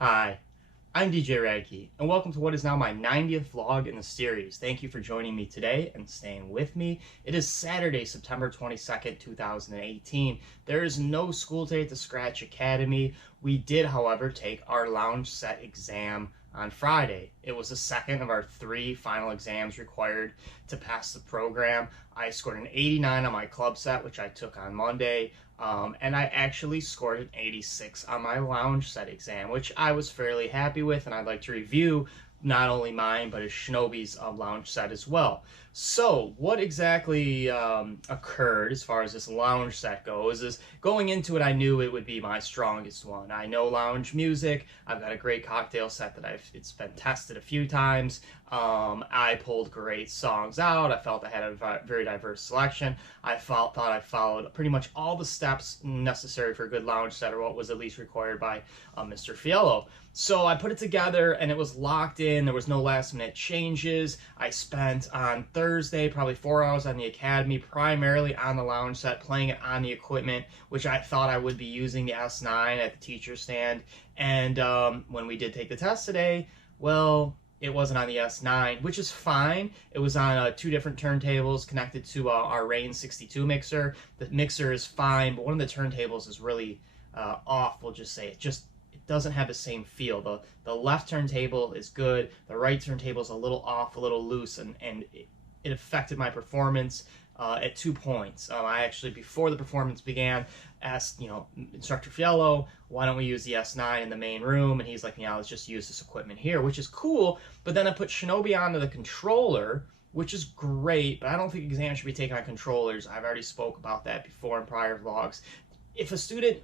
Hi, I'm DJ Rad Key, and welcome to what is now my 90th vlog in the series. Thank you for joining me today and staying with me. It is Saturday, September 22nd, 2018. There is no school today at the Scratch Academy. We did, however, take our lounge set exam on Friday. It was the second of our 3 final exams required to pass the program. I scored an 89 on my club set, which I took on Monday, and I actually scored an 86 on my lounge set exam, which I was fairly happy with, and I'd like to review not only mine, but a Shinobi's lounge set as well. So, what exactly occurred as far as this lounge set goes is, going into it, I knew it would be my strongest one. I know lounge music. I've got a great cocktail set that it's been tested a few times. I pulled great songs out. I felt I had a very diverse selection. I thought I followed pretty much all the steps necessary for a good lounge set, or what was at least required by Mr. Fiello. So I put it together and it was locked in. There was no last minute changes. I spent on Thursday probably 4 hours on the Academy, primarily on the lounge set, playing it on the equipment, which I thought I would be using the S9 at the teacher's stand. And when we did take the test today, well, it wasn't on the S9, which is fine. It was on 2 different turntables connected to our Rain 62 mixer. The mixer is fine, but one of the turntables is really off, we'll just say. It doesn't have the same feel. The left turntable is good. The right turntable is a little off, a little loose, and it affected my performance at 2 points. I actually, before the performance began, asked, Instructor Fiello, why don't we use the S9 in the main room? And he's like, yeah, let's just use this equipment here, which is cool. But then I put Shinobi onto the controller, which is great, but I don't think exams should be taken on controllers. I've already spoke about that before in prior vlogs. If a student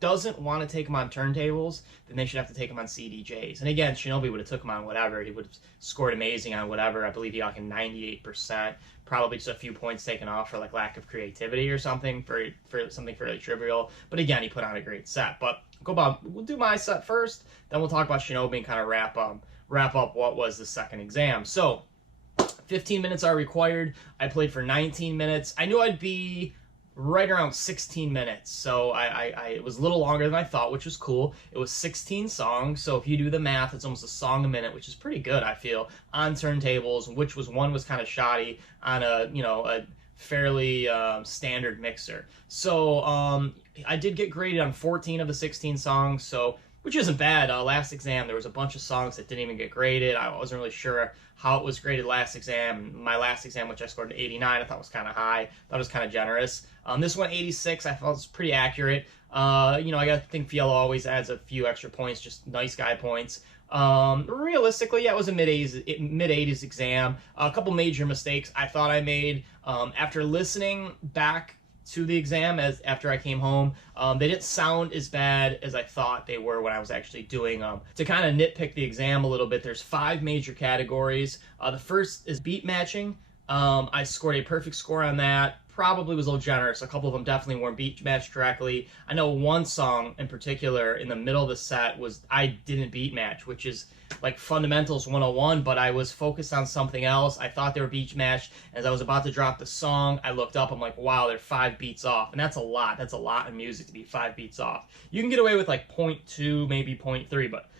doesn't want to take them on turntables, then they should have to take them on CDJs. And again, Shinobi would have took them on whatever. He would have scored amazing on whatever. I believe he got like a 98%, probably just a few points taken off for like lack of creativity or something, for something fairly trivial. But again, he put on a great set. But we'll do my set first, then we'll talk about Shinobi and kind of wrap up what was the second exam. So 15 minutes are required. I played for 19 minutes. I knew I'd be right around 16 minutes, so it was a little longer than I thought, which was cool. It was 16 songs, so if you do the math, it's almost a song a minute, which is pretty good, I feel, on turntables, which one was kind of shoddy on a fairly standard mixer. So I did get graded on 14 of the 16 songs, so which isn't bad. Last exam, there was a bunch of songs that didn't even get graded. I wasn't really sure how it was graded last exam. My last exam, which I scored an 89, I thought was kind of high. I thought it was kind of generous. This one, 86, I felt was pretty accurate. I gotta think Fiello always adds a few extra points, just nice guy points. Realistically, yeah, it was a mid-80s exam. A couple major mistakes I thought I made. After listening back to the exam after I came home, they didn't sound as bad as I thought they were when I was actually doing them. To kind of nitpick the exam a little bit, there's 5 major categories. The first is beat matching. I scored a perfect score on that. Probably was a little generous. A couple of them definitely weren't beat matched correctly. I know one song in particular in the middle of the set I didn't beat match, which is like Fundamentals 101, but I was focused on something else. I thought they were beat matched. As I was about to drop the song, I looked up, I'm like, wow, they're 5 beats off. And that's a lot. That's a lot in music to be 5 beats off. You can get away with like 0.2, maybe 0.3, but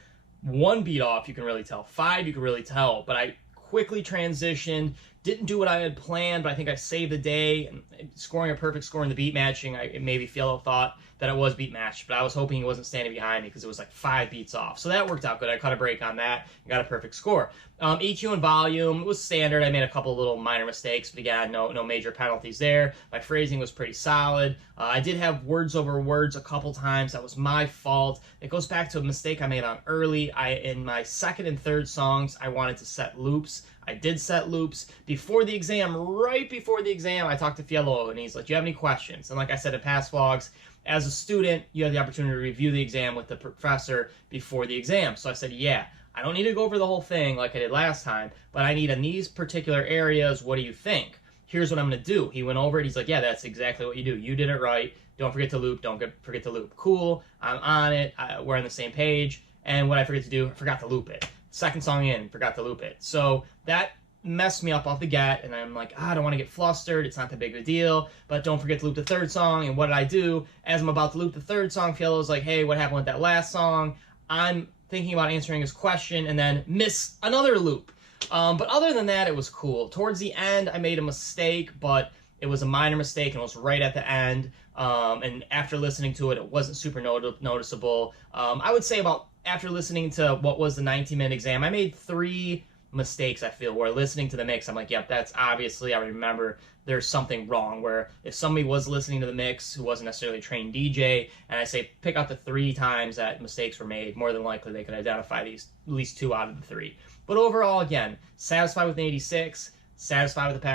1 beat off, you can really tell. 5, you can really tell. But I quickly transitioned, didn't do what I had planned, but I think I saved the day. And scoring a perfect score in the beat matching, maybe Fiello thought that it was beat matched, but I was hoping he wasn't standing behind me because it was like 5 beats off. So that worked out good. I caught a break on that and got a perfect score. EQ and volume was standard. I made a couple little minor mistakes, but again, no major penalties there. My phrasing was pretty solid. I did have words over words a couple times. That was my fault. It goes back to a mistake I made on early. In my second and third songs, I wanted to set loops. I did set loops. Before the exam, right before the exam, I talked to Fiello, and he's like, do you have any questions? And like I said in past vlogs, as a student, you have the opportunity to review the exam with the professor before the exam. So I said, yeah, I don't need to go over the whole thing like I did last time, but I need in these particular areas, what do you think? Here's what I'm going to do. He went over it. He's like, yeah, that's exactly what you do. You did it right. Don't forget to loop. Don't forget to loop. Cool. I'm on it. We're on the same page. And what I forget to do, I forgot to loop it. Second song in, forgot to loop it. So that messed me up off the get, and I'm like, I don't want to get flustered. It's not that big of a deal, but don't forget to loop the third song. And what did I do? As I'm about to loop the third song, Fiello's like, hey, what happened with that last song? I'm thinking about answering his question and then miss another loop. But other than that, it was cool. Towards the end, I made a mistake, but it was a minor mistake, and it was right at the end. And after listening to it, it wasn't super noticeable. I would say about after listening to what was the 19-minute exam, I made 3 mistakes, I feel, where listening to the mix, I'm like, yep, that's obviously, I remember there's something wrong, where if somebody was listening to the mix who wasn't necessarily a trained DJ, and I say pick out the 3 times that mistakes were made, more than likely they could identify these, at least 2 out of the 3. But overall, again, satisfied with an 86, satisfied with the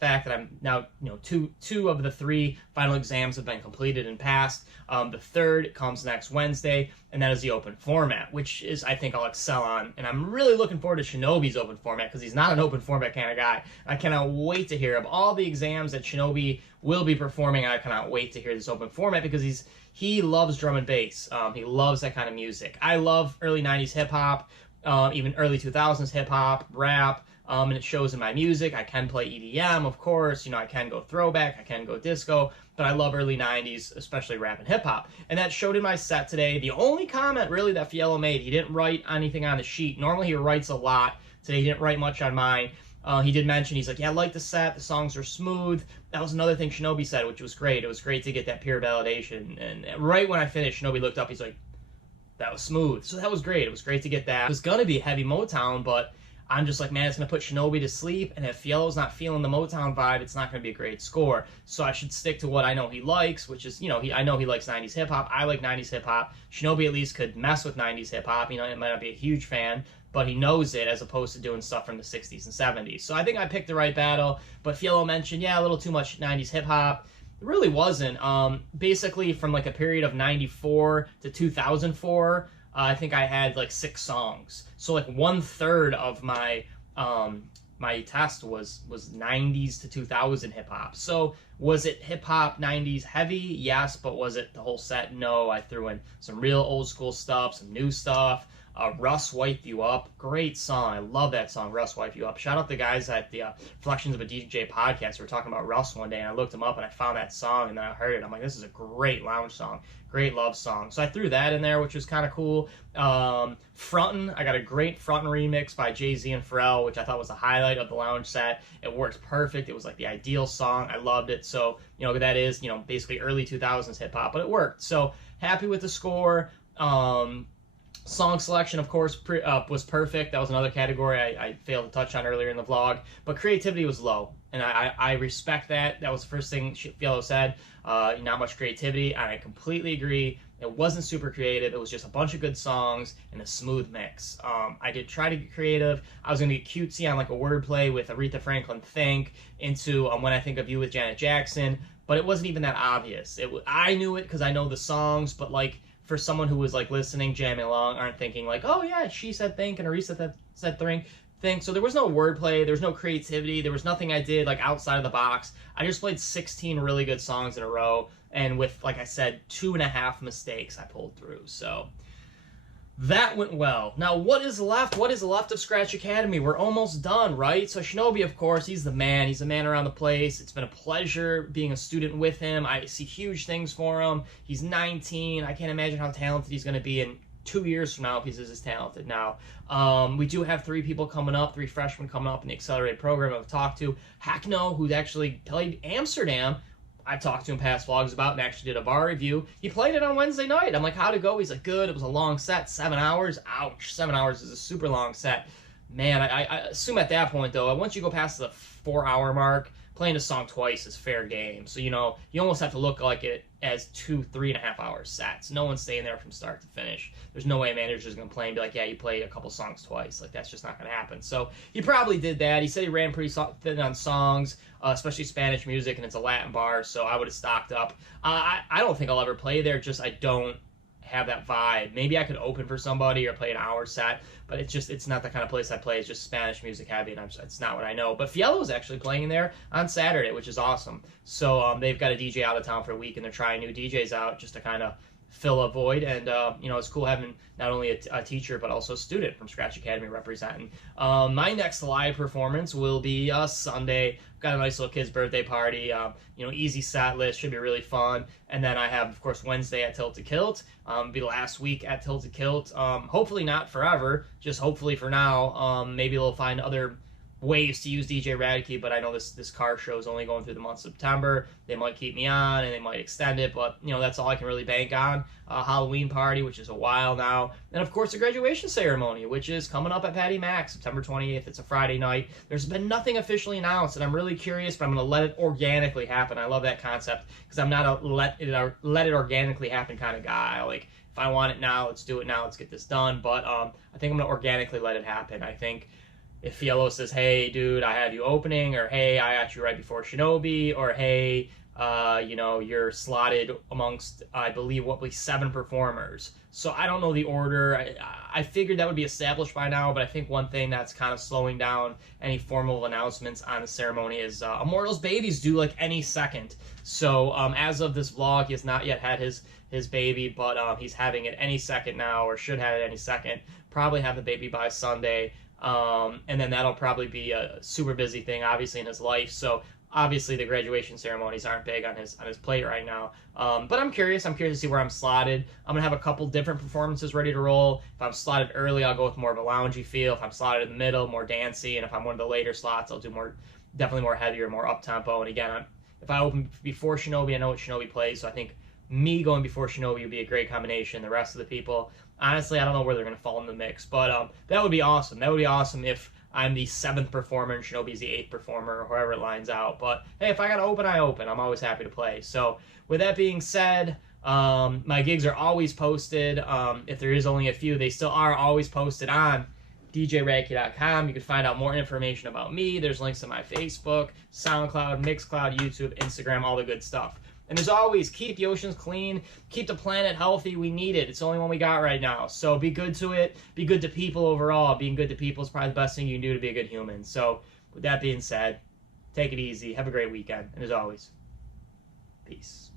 fact that I'm now, two of the 3 final exams have been completed and passed. The third comes next Wednesday, and that is the open format, which is, I think, I'll excel on. And I'm really looking forward to Shinobi's open format, because he's not an open format kind of guy. I cannot wait to hear of all the exams that Shinobi will be performing. I cannot wait to hear this open format, because he loves drum and bass. He loves that kind of music. I love early 90s hip-hop, even early 2000s hip-hop, rap. And it shows in my music. I can play EDM, of course. I can go throwback, I can go disco, but I love early 90s, especially rap and hip-hop. And that showed in my set today. The only comment, really, that Fiello made, he didn't write anything on the sheet. Normally, he writes a lot. Today, he didn't write much on mine. He did mention, he's like, yeah, I like the set. The songs are smooth. That was another thing Shinobi said, which was great. It was great to get that peer validation. And right when I finished, Shinobi looked up. He's like, that was smooth. So that was great. It was great to get that. It was going to be heavy Motown, but I'm just like, man, it's going to put Shinobi to sleep, and if Fiello's not feeling the Motown vibe, it's not going to be a great score. So I should stick to what I know he likes, which is, I know he likes 90s hip-hop. I like 90s hip-hop. Shinobi at least could mess with 90s hip-hop. He might not be a huge fan, but he knows it, as opposed to doing stuff from the 60s and 70s. So I think I picked the right battle, but Fiello mentioned, yeah, a little too much 90s hip-hop. It really wasn't. Basically, from like a period of 94 to 2004, I think I had like 6 songs. So like 1/3 of my my test was 90s to 2000 hip hop. So was it hip hop 90s heavy? Yes, but was it the whole set? No. I threw in some real old school stuff, some new stuff. Russ Wipe You Up, great song. I love that song, Russ Wipe You Up. Shout out the guys at the Reflections of a DJ podcast. We were talking about Russ one day, and I looked him up, and I found that song, and then I heard it. I'm like, this is a great lounge song, great love song. So I threw that in there, which was kind of cool. Frontin', I got a great Frontin' remix by Jay-Z and Pharrell, which I thought was the highlight of the lounge set. It worked perfect. It was like the ideal song. I loved it. So, that is, basically early 2000s hip-hop, but it worked. So happy with the score. Song selection, of course, was perfect. That was another category I failed to touch on earlier in the vlog. But creativity was low, and I respect that. That was the first thing Fiello said. Not much creativity, and I completely agree. It wasn't super creative. It was just a bunch of good songs and a smooth mix. I did try to get creative. I was going to get cutesy on like a wordplay with Aretha Franklin Think into When I Think of You with Janet Jackson, but it wasn't even that obvious. I knew it because I know the songs, but like, for someone who was like listening, jamming along, aren't thinking like, oh yeah, she said think and Arisa said think. So there was no wordplay, there was no creativity, there was nothing I did like outside of the box. I just played 16 really good songs in a row, and with, like I said, 2.5 mistakes I pulled through. So that went well. Now, what is left? What is left of Scratch Academy? We're almost done, right? So Shinobi, of course, he's the man. He's the man around the place. It's been a pleasure being a student with him. I see huge things for him. He's 19. I can't imagine how talented he's going to be in 2 years from now if he's as talented now. We do have 3 people coming up, 3 freshmen coming up in the accelerated program I've talked to. Hackno, who actually played Amsterdam, I've talked to him past vlogs about, and actually did a bar review. He played it on Wednesday night. I'm like, how'd it go? He's like, good. It was a long set, 7 hours. Ouch, 7 hours is a super long set. Man, I assume at that point, though, once you go past the 4-hour mark, playing a song twice is fair game. So, you almost have to look like it as 2 3.5 hour sets. No one's staying there from start to finish. There's no way a manager's going to play and be like, yeah, you played a couple songs twice. Like, that's just not going to happen. So he probably did that. He said he ran pretty thin on songs, especially Spanish music, and it's a Latin bar, so I would have stocked up. I don't think I'll ever play there, just I don't have that vibe. Maybe I could open for somebody or play an hour set, but it's not the kind of place I play. It's just Spanish music heavy, and it's not what I know. But Fiello is actually playing in there on Saturday, which is awesome. So they've got a DJ out of town for a week, and they're trying new DJs out just to kind of fill a void. And it's cool having not only a teacher but also a student from Scratch Academy representing. My next live performance will be Sunday. Got a nice little kid's birthday party. Easy set list, should be really fun. And then I have, of course, Wednesday at Tilted Kilt. Be the last week at Tilted Kilt. Hopefully not forever, just hopefully for now. Maybe they'll find other ways to use DJ Rad Key, but I know this car show is only going through the month of September. They might keep me on and they might extend it, but that's all I can really bank on. Halloween party, which is a while now, and of course the graduation ceremony, which is coming up at Patty Mac's September 28th. It's a Friday night. There's been nothing officially announced, and I'm really curious, but I'm going to let it organically happen. I love that concept because I'm not a let it organically happen kind of guy. Like, if I want it now, let's do it now. Let's get this done. But I think I'm going to organically let it happen. I think if Yellow says, hey, dude, I have you opening, or hey, I got you right before Shinobi, or hey, you're slotted amongst, I believe, what will be 7 performers. So I don't know the order. I figured that would be established by now, but I think one thing that's kind of slowing down any formal announcements on the ceremony is Immortal's baby's due like any second. So as of this vlog, he has not yet had his baby, but he's having it any second now, or should have it any second. Probably have the baby by Sunday. And then that'll probably be a super busy thing, obviously, in his life. So obviously the graduation ceremonies aren't big on his plate right now. But I'm curious to see where I'm slotted. I'm gonna have a couple different performances ready to roll. If I'm slotted early, I'll go with more of a loungy feel. If I'm slotted in the middle, more dancey. And if I'm one of the later slots, I'll do definitely more heavier, more up tempo. And again, if I open before Shinobi, I know what Shinobi plays, so I think me going before Shinobi would be a great combination. The rest of the people, honestly, I don't know where they're going to fall in the mix, but that would be awesome. That would be awesome if I'm the 7th performer and Shinobi's the 8th performer, or whoever it lines out. But hey, if I got to open, I open. I'm always happy to play. So with that being said, my gigs are always posted. If there is only a few, they still are always posted on djradkey.com. You can find out more information about me. There's links to my Facebook, SoundCloud, Mixcloud, YouTube, Instagram, all the good stuff. And as always, keep the oceans clean, keep the planet healthy. We need it. It's the only one we got right now. So be good to it. Be good to people overall. Being good to people is probably the best thing you can do to be a good human. So with that being said, take it easy. Have a great weekend. And as always, peace.